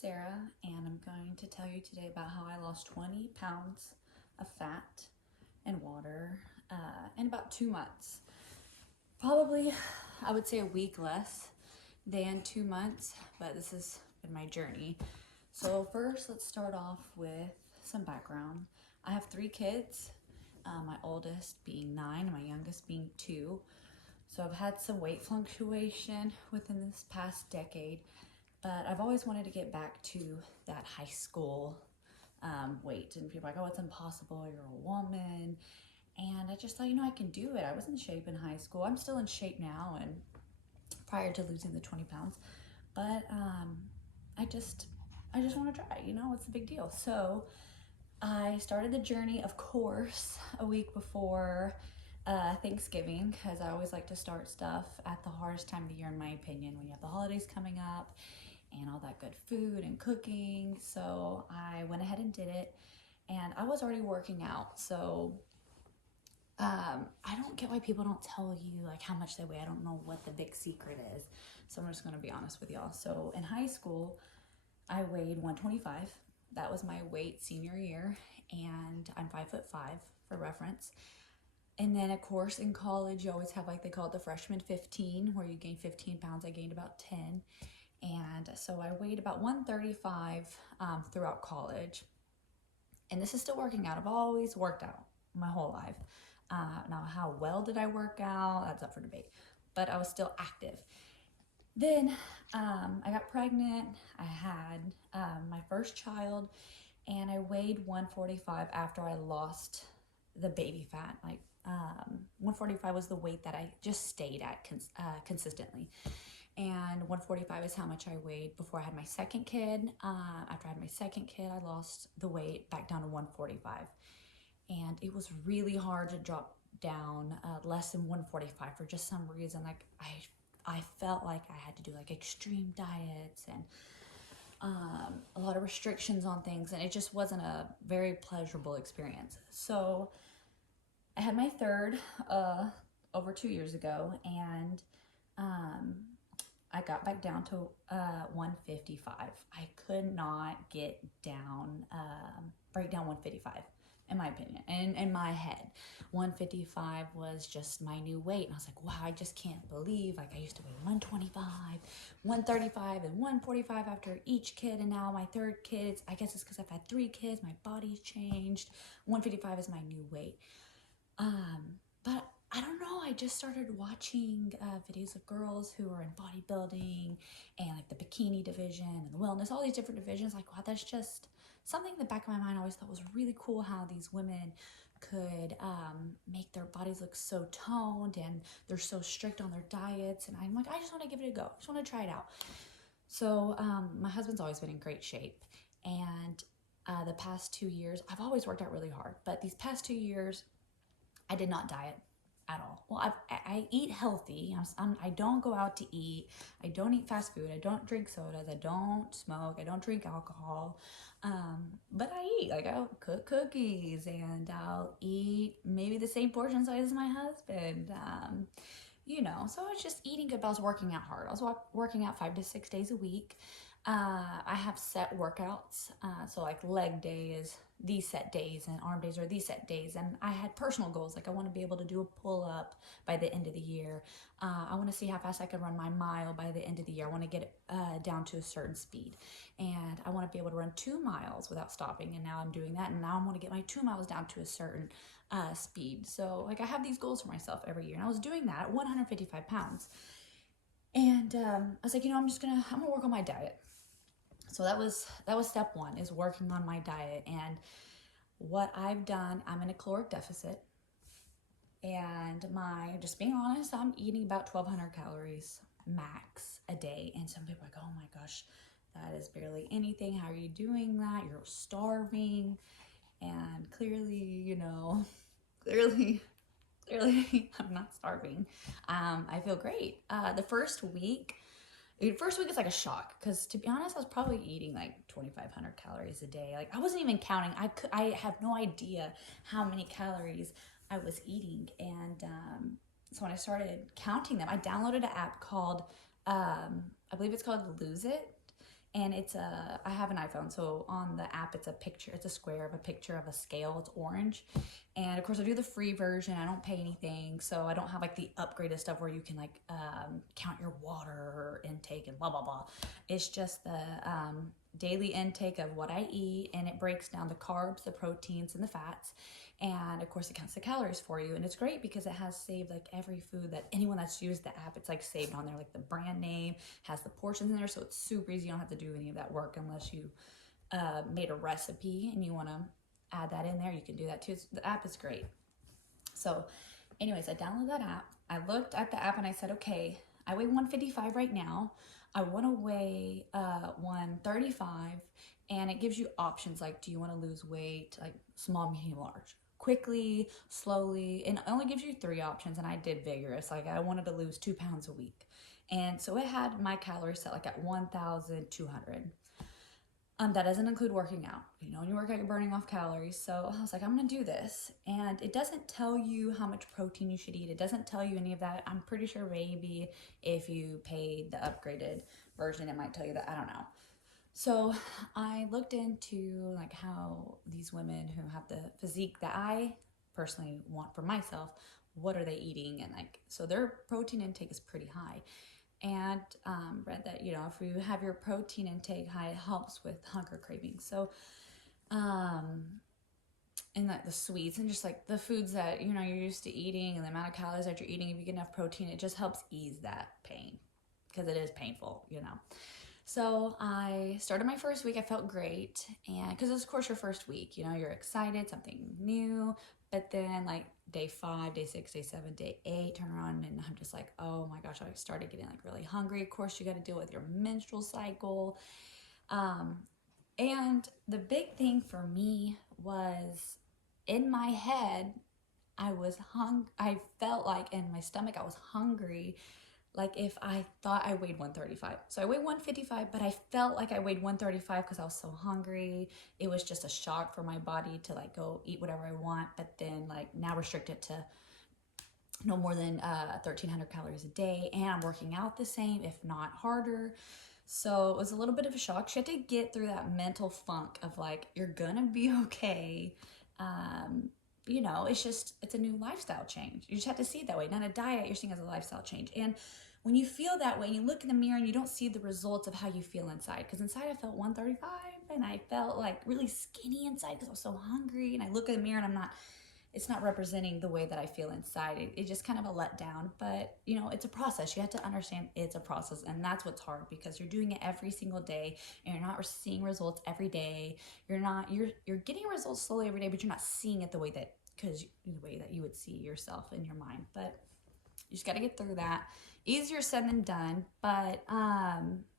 Sarah, and I'm going to tell you today about how I lost 20 pounds of fat and water in about 2 months. Probably, I would say a week less than 2 months, but this has been my journey. So first, let's start off with some background. I have 3 kids, my oldest being 9 and my youngest being 2. So I've had some weight fluctuation within this past decade, but I've always wanted to get back to that high school weight. And people are like, oh, it's impossible, you're a woman. And I just thought, I can do it. I was in shape in high school. I'm still in shape now and prior to losing the 20 pounds. But I just want to try, what's the big deal? So I started the journey, of course, a week before Thanksgiving, because I always like to start stuff at the hardest time of the year, in my opinion, when you have the holidays coming up and all that good food and cooking. So I went ahead and did it, and I was already working out. So I don't get why people don't tell you like how much they weigh. I don't know what the big secret is. So I'm just gonna be honest with y'all. So in high school, I weighed 125. That was my weight senior year, and I'm 5'5" for reference. And then of course in college, you always have, like, they call it the freshman 15, where you gain 15 pounds. I gained about 10. And so I weighed about 135 throughout college. And this is still working out. I've always worked out my whole life. Now, how well did I work out? That's up for debate. But I was still active. Then I got pregnant. I had my first child, and I weighed 145 after I lost the baby fat. Like 145 was the weight that I just stayed at consistently. And 145 is how much I weighed before I had my second kid. After I had my second kid, I lost the weight back down to 145. And it was really hard to drop down less than 145 for just some reason. Like I felt like I had to do like extreme diets and a lot of restrictions on things, and it just wasn't a very pleasurable experience. So I had my third over 2 years ago, and I got back down to 155. I could not get down, break down 155, in my opinion, and in my head. 155 was just my new weight, and I was like, wow, I just can't believe, like, I used to weigh 125, 135, and 145 after each kid, and now my third kid, I guess it's because I've had 3 kids, my body's changed. 155 is my new weight. But I don't know, I just started watching videos of girls who are in bodybuilding and like the bikini division and the wellness, all these different divisions. Like, wow, that's just something in the back of my mind I always thought was really cool, how these women could make their bodies look so toned, and they're so strict on their diets. And I'm like, I just want to give it a go. I just want to try it out. So my husband's always been in great shape. And the past 2 years, I've always worked out really hard. But these past 2 years, I did not diet at all. Well, I eat healthy. I don't go out to eat. I don't eat fast food. I don't drink sodas. I don't smoke. I don't drink alcohol. But I eat. Like, I'll cook cookies, and I'll eat maybe the same portion size as my husband. So I was just eating good, but I was working out hard. I was working out 5 to 6 days a week. I have set workouts. So like leg day is these set days, and arm days are these set days. And I had personal goals. Like, I want to be able to do a pull-up by the end of the year. I want to see how fast I can run my mile by the end of the year. I want to get it down to a certain speed. And I want to be able to run 2 miles without stopping. And now I'm doing that. And now I want to get my 2 miles down to a certain speed. So like, I have these goals for myself every year. And I was doing that at 155 pounds. And I was like, I'm gonna work on my diet. So that was step one, is working on my diet. And what I've done, I'm in a caloric deficit, and just being honest, I'm eating about 1,200 calories max a day. And some people are like, oh my gosh, that is barely anything. How are you doing that? You're starving. And clearly, I'm not starving. I feel great. The first week is like a shock, because to be honest, I was probably eating like 2,500 calories a day. Like, I wasn't even counting. I have no idea how many calories I was eating. And so when I started counting them, I downloaded an app called, I believe it's called Lose It. And I have an iPhone, so on the app it's a square of a picture of a scale. It's orange. And of course I do the free version. I don't pay anything, so I don't have like the upgraded stuff where you can like count your water intake and blah blah blah. It's just the daily intake of what I eat, and it breaks down the carbs, the proteins, and the fats. And of course it counts the calories for you, and it's great because it has saved like every food that anyone that's used the app, it's like saved on there, like the brand name has the portions in there, so it's super easy. You don't have to do any of that work unless you made a recipe and you want to add that in there. You can do that too. The app is great. So anyways, I downloaded that app. I looked at the app and I said, okay, I weigh 155 right now. I want to weigh 135, and it gives you options like, do you want to lose weight, like small, medium, large, quickly, slowly, and it only gives you 3 options. And I did vigorous, like I wanted to lose 2 pounds a week. And so it had my calories set like at 1,200. That doesn't include working out. You know, when you work out, you're burning off calories. So I was like, I'm gonna do this. And it doesn't tell you how much protein you should eat. It doesn't tell you any of that. I'm pretty sure maybe if you paid the upgraded version, it might tell you that. I don't know. So I looked into like how these women who have the physique that I personally want for myself, what are they eating? And like, so their protein intake is pretty high. And read that, you know, if you have your protein intake high, it helps with hunger cravings. So and like the sweets and just like the foods that, you know, you're used to eating and the amount of calories that you're eating, if you get enough protein, it just helps ease that pain, because it is painful, you know. So I started my first week. I felt great, and because it's of course your first week, you know, you're excited, something new. But then like day 5, day 6, day 7, day 8 turn around, and I'm just like, oh my gosh, I started getting like really hungry. Of course, you got to deal with your menstrual cycle. And the big thing for me was, in my head, I felt like in my stomach I was hungry, like if I thought I weighed 135. So I weighed 155, but I felt like I weighed 135 because I was so hungry. It was just a shock for my body to like go eat whatever I want, but then like now restrict it to no more than 1,300 calories a day, and I'm working out the same, if not harder. So it was a little bit of a shock. She had to get through that mental funk of like, you're gonna be okay. You know, it's a new lifestyle change. You just have to see it that way. Not a diet, you're seeing as a lifestyle change. And when you feel that way, you look in the mirror and you don't see the results of how you feel inside. Because inside I felt 135 and I felt like really skinny inside because I was so hungry. And I look in the mirror and it's not representing the way that I feel inside. It's just kind of a letdown. But, you know, it's a process. You have to understand it's a process. And that's what's hard, because you're doing it every single day and you're not seeing results every day. You're getting results slowly every day, but you're not seeing it the way that you would see yourself in your mind. But you just got to get through that. Easier said than done, but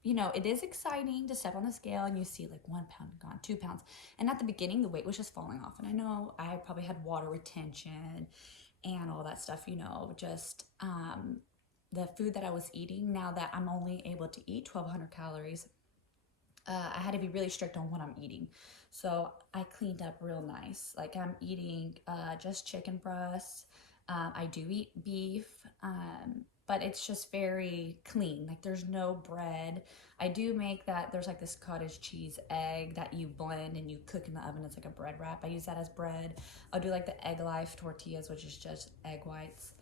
you know, it is exciting to step on the scale and you see like 1 pound gone, 2 pounds. And at the beginning, the weight was just falling off. And I know I probably had water retention and all that stuff, you know, just the food that I was eating. Now that I'm only able to eat 1,200 calories, I had to be really strict on what I'm eating. So I cleaned up real nice. Like I'm eating just chicken breasts. I do eat beef, but it's just very clean. Like there's no bread. I do make that. There's like this cottage cheese egg that you blend and you cook in the oven. It's like a bread wrap. I use that as bread. I'll do like the Egg Life tortillas, which is just egg whites.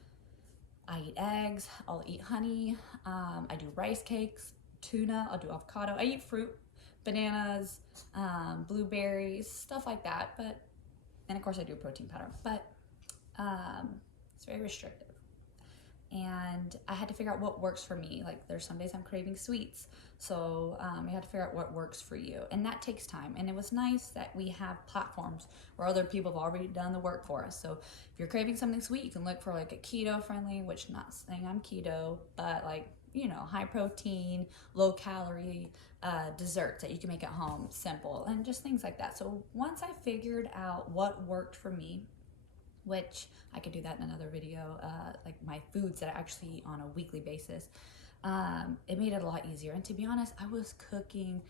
I eat eggs. I'll eat honey. I do rice cakes, tuna. I'll do avocado. I eat fruit, bananas, blueberries, stuff like that. And of course I do protein powder, but it's very restrictive. And I had to figure out what works for me. Like there's some days I'm craving sweets. So you have to figure out what works for you. And that takes time. And it was nice that we have platforms where other people have already done the work for us. So if you're craving something sweet, you can look for like a keto friendly, which not saying I'm keto, but like, you know, high protein, low calorie desserts that you can make at home, simple, and just things like that. So once I figured out what worked for me, which I could do that in another video, like my foods that I actually eat on a weekly basis, it made it a lot easier. And to be honest, I was cooking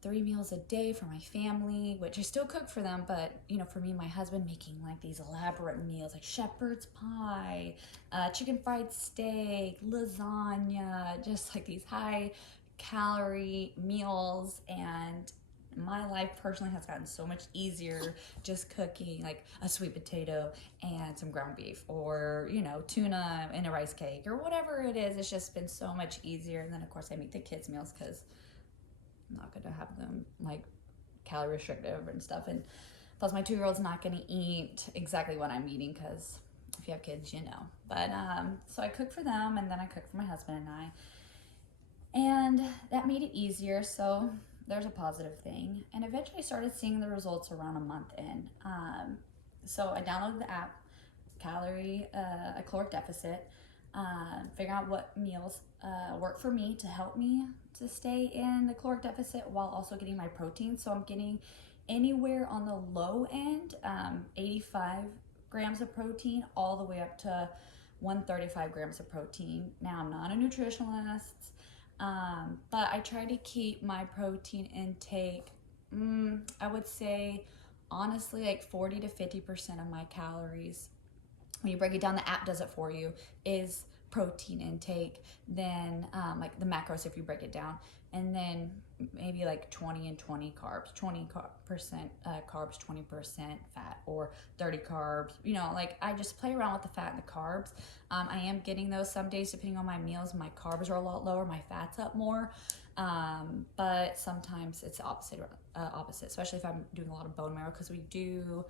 3 meals a day for my family, which I still cook for them, but you know, for me, my husband making like these elaborate meals like shepherd's pie, chicken fried steak, lasagna, just like these high calorie meals, and my life personally has gotten so much easier just cooking like a sweet potato and some ground beef, or tuna and a rice cake, or whatever it is. It's just been so much easier. And then of course I make the kids meals because I'm not going to have them like calorie restrictive and stuff. And plus my 2-year-old's not going to eat exactly what I'm eating, because if you have kids, But so I cook for them, and then I cook for my husband and I, and that made it easier. So there's a positive thing. And eventually started seeing the results around a month in. So I downloaded the app, a caloric deficit, figure out what meals work for me to help me to stay in the caloric deficit while also getting my protein. So I'm getting anywhere on the low end, 85 grams of protein, all the way up to 135 grams of protein. Now, I'm not a nutritionist, but I try to keep my protein intake, I would say, honestly, like 40 to 50% of my calories, when you break it down, the app does it for you, is protein intake. Then like the macros, if you break it down, and then maybe like 20 and 20 carbs, 20% carbs, 20% fat, or 30 carbs. Like I just play around with the fat and the carbs. I am getting those some days, depending on my meals. My carbs are a lot lower, my fat's up more. But sometimes it's the opposite, especially if I'm doing a lot of bone marrow, because we do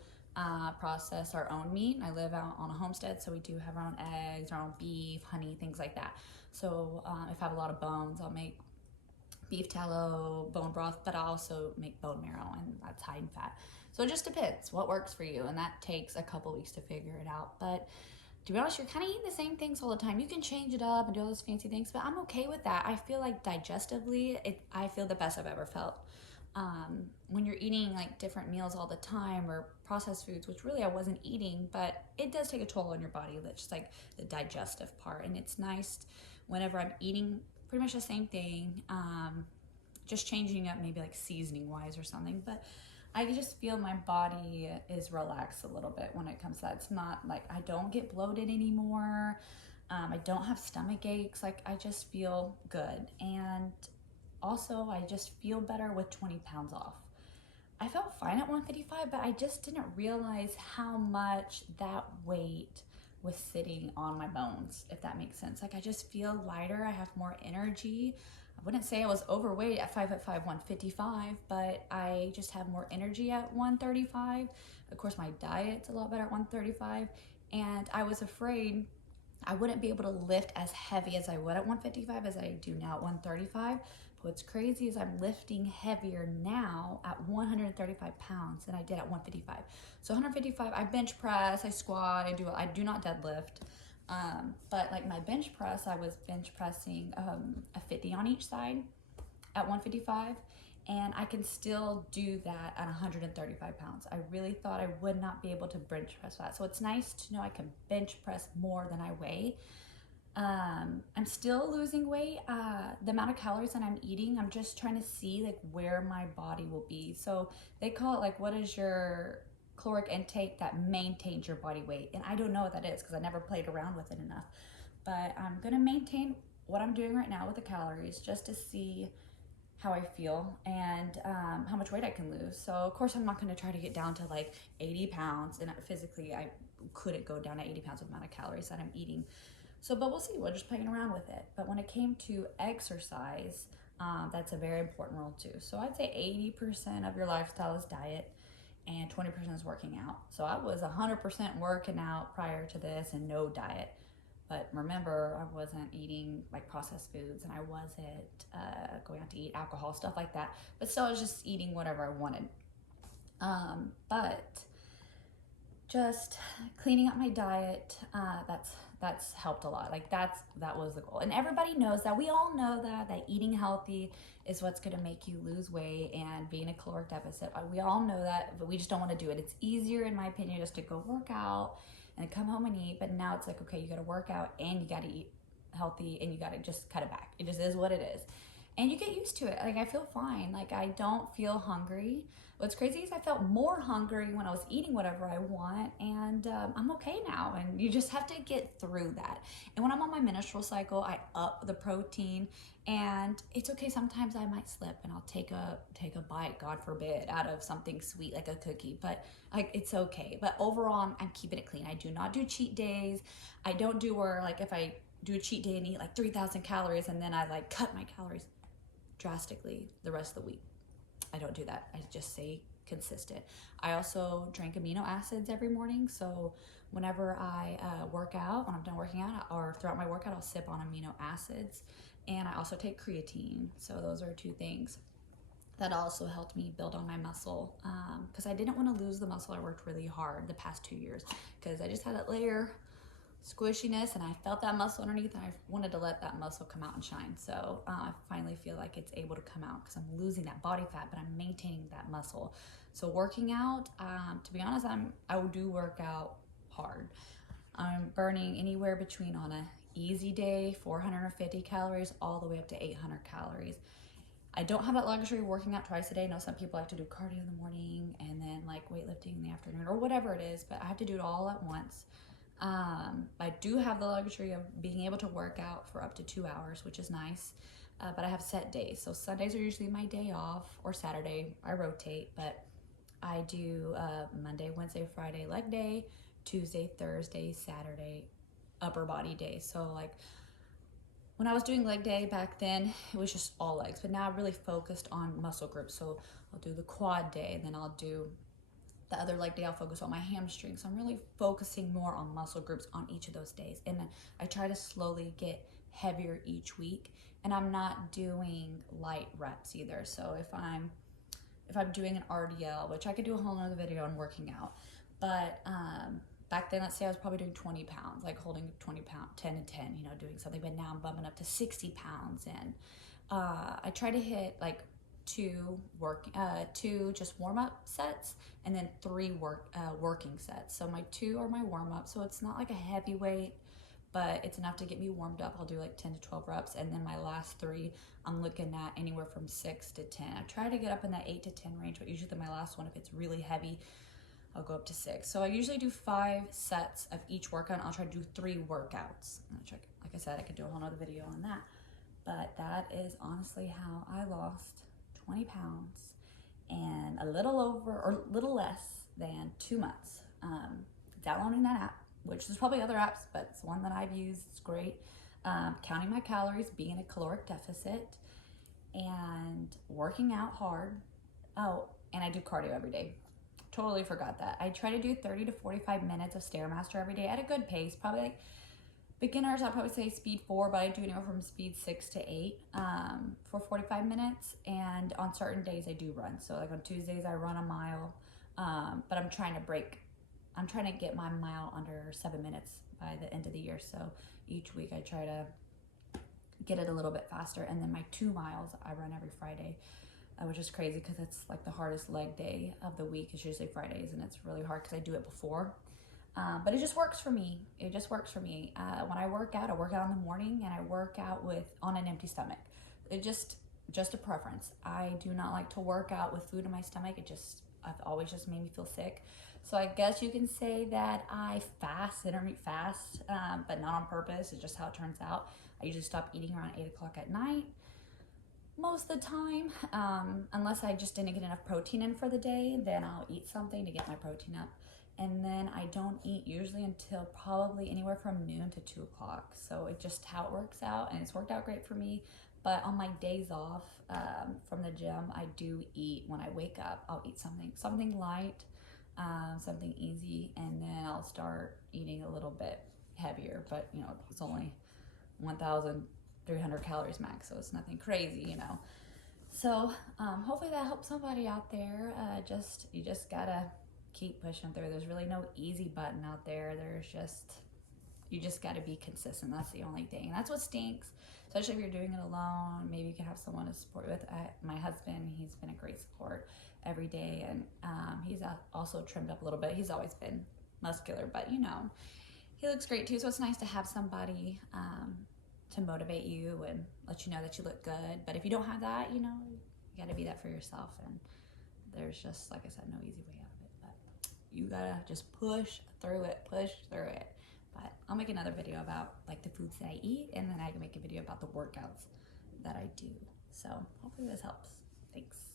process our own meat. I live out on a homestead, so we do have our own eggs, our own beef, honey, things like that. So if I have a lot of bones, I'll make beef tallow, bone broth, but I also make bone marrow, and that's high in fat. So it just depends what works for you, and that takes a couple weeks to figure it out. But to be honest, you're kind of eating the same things all the time. You can change it up and do all those fancy things, but I'm okay with that. I feel like digestively, I feel the best I've ever felt. When you're eating like different meals all the time, or processed foods, which really I wasn't eating, but it does take a toll on your body. That's just like the digestive part. And it's nice whenever I'm eating pretty much the same thing, just changing up maybe like seasoning wise or something. But I just feel my body is relaxed a little bit when it comes to that. It's not like I don't get bloated anymore. I don't have stomach aches. Like I just feel good. And also, I just feel better with 20 pounds off. I felt fine at 155, but I just didn't realize how much that weight was sitting on my bones, if that makes sense. Like I just feel lighter. I have more energy. I wouldn't say I was overweight at 5'5", 155, but I just have more energy at 135. Of course, my diet's a lot better at 135, and I was afraid I wouldn't be able to lift as heavy as I would at 155 as I do now at 135. But what's crazy is I'm lifting heavier now at 135 pounds than I did at 155. So 155, I bench press, I squat, I do not deadlift. But like my bench press, I was bench pressing a 50 on each side at 155. And I can still do that at 135 pounds. I really thought I would not be able to bench press that. So it's nice to know I can bench press more than I weigh. I'm still losing weight. The amount of calories that I'm eating, I'm just trying to see like where my body will be. So they call it like, what is your caloric intake that maintains your body weight? And I don't know what that is because I never played around with it enough. But I'm gonna maintain what I'm doing right now with the calories just to see how I feel and how much weight I can lose. So of course I'm not going to try to get down to like 80 pounds, and physically I couldn't go down to 80 pounds with the amount of calories that I'm eating. So, but we'll see, we're just playing around with it. But when it came to exercise, that's a very important role too. So I'd say 80% of your lifestyle is diet and 20% is working out. So I was 100% working out prior to this and no diet. But remember, I wasn't eating like processed foods, and I wasn't going out to eat alcohol, stuff like that. But still, I was just eating whatever I wanted. But just cleaning up my diet, that's helped a lot. Like that was the goal. And everybody knows that. We all know that eating healthy is what's going to make you lose weight and be in a caloric deficit. We all know that, but we just don't want to do it. It's easier, in my opinion, just to go work out and come home and eat. But now it's like, okay, you got to work out and you got to eat healthy and you got to just cut it back. It just is what it is. and you get used to it. Like, I feel fine. Like, I don't feel hungry. What's crazy is I felt more hungry when I was eating whatever I want, and I'm okay now. And you just have to get through that. And when I'm on my menstrual cycle, I up the protein, and it's okay. Sometimes I might slip, and I'll take a bite, God forbid, out of something sweet like a cookie. But like, it's okay. But overall, I'm keeping it clean. I do not do cheat days. I don't do where, like, if I do a cheat day and eat like 3,000 calories, and then I like cut my calories drastically the rest of the week. I don't do that. I just stay consistent. I also drink amino acids every morning. So whenever I work out, when I'm done working out, or throughout my workout, I'll sip on amino acids. And I also take creatine. So those are two things that also helped me build on my muscle, because I didn't want to lose the muscle. I worked really hard the past 2 years because I just had that layer squishiness, and I felt that muscle underneath, and I wanted to let that muscle come out and shine. So I finally feel like it's able to come out because I'm losing that body fat, but I'm maintaining that muscle. So working out, to be honest, I do work out hard. I'm burning anywhere between, on a easy day, 450 calories all the way up to 800 calories. I don't have that luxury of working out twice a day. I know some people like to do cardio in the morning and then like weightlifting in the afternoon or whatever it is, but I have to do it all at once. I do have the luxury of being able to work out for up to 2 hours, which is nice. But I have set days. So Sundays are usually my day off, or Saturday. I rotate, but I do Monday, Wednesday, Friday leg day, Tuesday, Thursday, Saturday upper body day. So like, when I was doing leg day back then, it was just all legs, but now I'm really focused on muscle groups. So I'll do the quad day, and then I'll do the other leg day, I'll focus on my hamstrings. So I'm really focusing more on muscle groups on each of those days. And I try to slowly get heavier each week. And I'm not doing light reps either. So if I'm doing an RDL, which I could do a whole nother video on working out, but back then, let's say I was probably doing 20 pounds, like holding 20 pound, 10 and 10, doing something. But now I'm bumping up to 60 pounds. And I try to hit like two just warm-up sets, and then 3 working sets. So my 2 are my warm-up, so it's not like a heavy weight, but it's enough to get me warmed up. I'll do like 10 to 12 reps, and then my last 3 I'm looking at anywhere from 6 to 10. I try to get up in that 8 to 10 range, but usually my last one, if it's really heavy, I'll go up to 6. So I usually do 5 sets of each workout. I'll try to do 3 workouts. Like I said, I could do a whole other video on that, but that is honestly how I lost 20 pounds in a little over, or little less than 2 months. Downloading that app, which there's probably other apps, but it's one that I've used. It's great. Counting my calories, being in a caloric deficit, and working out hard. Oh, and I do cardio every day. Totally forgot that. I try to do 30 to 45 minutes of Stairmaster every day at a good pace. Probably like beginners, I'd probably say speed 4, but I do anywhere from speed 6 to 8 for 45 minutes. And on certain days I do run. So like on Tuesdays I run a mile, but I'm trying to get my mile under 7 minutes by the end of the year. So each week I try to get it a little bit faster. And then my 2 miles I run every Friday, which is crazy because it's like the hardest leg day of the week. It's usually Fridays, and it's really hard because I do it before. But it just works for me. It just works for me. When I work out in the morning, and I work out on an empty stomach. It just a preference. I do not like to work out with food in my stomach. I've always just made me feel sick. So I guess you can say that I intermittent fast, but not on purpose. It's just how it turns out. I usually stop eating around 8 o'clock at night most of the time, unless I just didn't get enough protein in for the day. Then I'll eat something to get my protein up. And then I don't eat usually until probably anywhere from noon to 2 o'clock. So it's just how it works out, and it's worked out great for me. But on my days off from the gym, I do eat when I wake up. I'll eat something light, something easy, and then I'll start eating a little bit heavier. But it's only 1,300 calories max, so it's nothing crazy, So hopefully that helps somebody out there. You just gotta keep pushing through. There's really no easy button out there. You just got to be consistent. That's the only thing. And that's what stinks, especially if you're doing it alone. Maybe you can have someone to support you with. My husband, he's been a great support every day. And he's also trimmed up a little bit. He's always been muscular, but he looks great too. So it's nice to have somebody to motivate you and let you know that you look good. But if you don't have that, you know, you gotta be that for yourself. And there's just, like I said, no easy way out of it. But you gotta just push through it, push through it. But I'll make another video about like the foods that I eat, and then I can make a video about the workouts that I do. So hopefully this helps. Thanks.